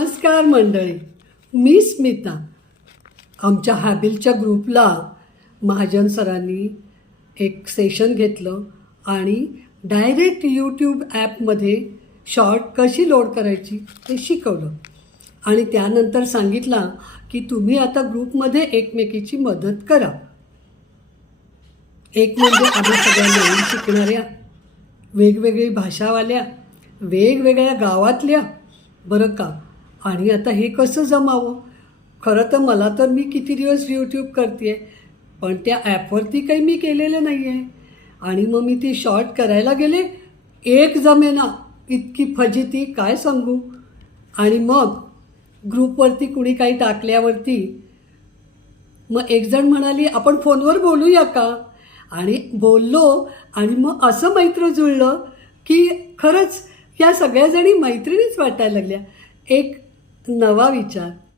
नमस्कार मंडळी मी स्मिता. आमच्या हॅबिलच्या ग्रुपला महाजन सरांनी एक सेशन घेतलं आणि डायरेक्ट यूट्यूब ॲपमध्ये शॉर्ट कशी लोड करायची ते शिकवलं. आणि त्यानंतर सांगितलं की तुम्ही आता ग्रुपमध्ये एकमेकीची मदत करा. एक म्हणजे आम्ही सगळ्या नवीन शिकणाऱ्या वेगवेगळी भाषावाल्या वेगवेगळ्या गावातल्या बरं का? आणि आता हे कसं जमावं? खरं तर मला तर मी किती दिवस यूट्यूब करते पण त्या ॲपवरती काही मी केलेलं नाही आहे आणि मग मी ती शॉर्ट करायला गेले एक जमेना. इतकी फजिती काय सांगू? आणि मग ग्रुपवरती कुणी काही टाकल्यावरती मग एकजण म्हणाली आपण फोनवर बोलूया का? आणि बोललो आणि मग असं मैत्र जुळलं की खरंच या सगळ्याजणी मैत्रिणीच वाटायला लागल्या. एक नवा विचार.